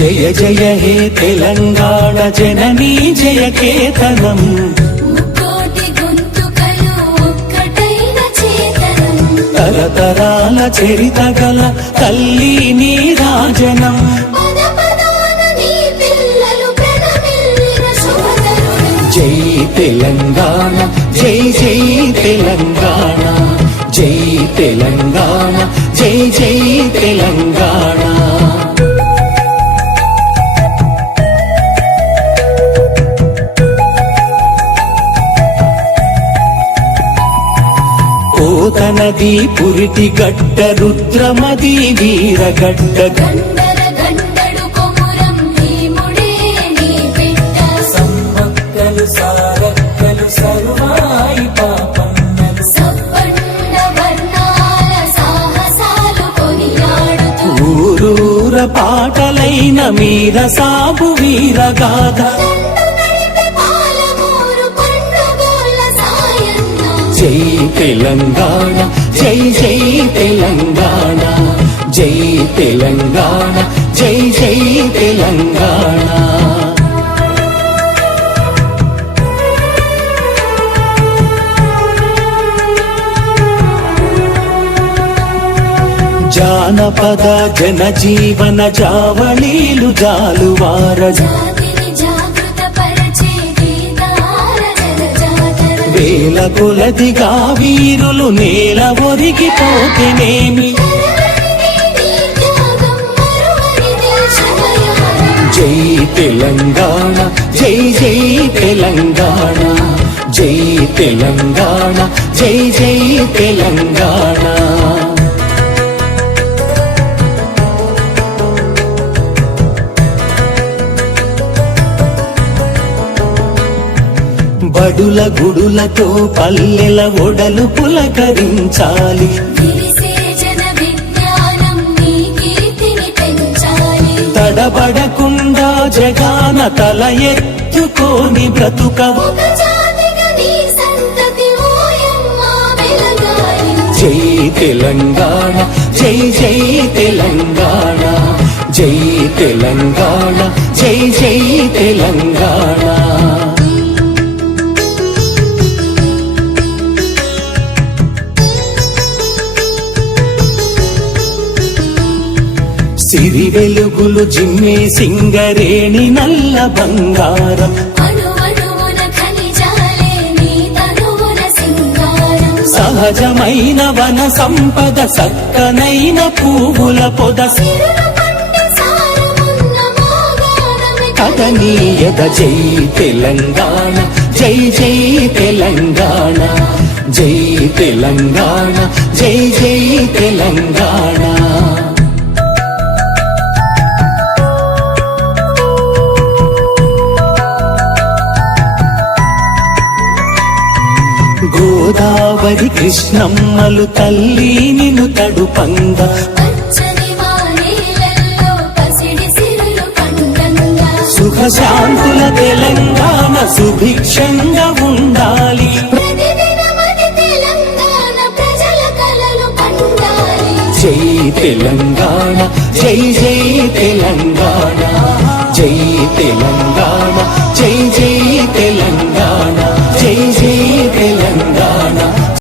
జయ జయ హే తెలంగాణ జననీ జయ కేతనం తరతరాల చరిత గల తల్లి నీ రాజనం జై తెలంగాణ జై జై తెలంగాణ జై తెలంగాణ జై జై తెలంగాణ పోతనది పురిటి గడ్డ రుద్రమది వీరగడ్డ సమ్మక్కలు సారక్కలు సర్వాయి పాపన్నలు ఊరూర పాటలైన మీర సాబు వీరగాథ జై తెలంగాణ జై జై తెలంగాణ జై తెలంగాణ జై జై తెలంగాణ జానపద జనజీవన జావళీలు జాలువార వేల కొలదిగా వీరులు నేల ఒరిగిపోతేనేమి జై తెలంగాణ జై జై తెలంగాణ జై తెలంగాణ జై జై తెలంగాణ బడుల గుడులతో పల్లెల ఒడలు పులకరించాలి తడబడకుండా జగాన తల ఎత్తుకోని బ్రతుకవు జై తెలంగాణ జై జై తెలంగాణ జై తెలంగాణ జై జై తెలంగాణ సిరి వెలుగులు జిమ్మే సింగరేణి నల్ల బంగారం సహజమైన వన సంపద సక్కనైన పువ్వుల పొద కదనీయద జై తెలంగాణ జై జై తెలంగాణ జై తెలంగాణ జై జై తెలంగాణ గోదావరి కృష్ణమ్మలు తల్లి నిన్ను తడుపంగా సుఖ శాంతుల తెలంగాణ సుభిక్షంగా ఉండాలి జై తెలంగాణ జై జై తెలంగాణ జై తెలంగాణ జై జై తెలంగాణ జై జై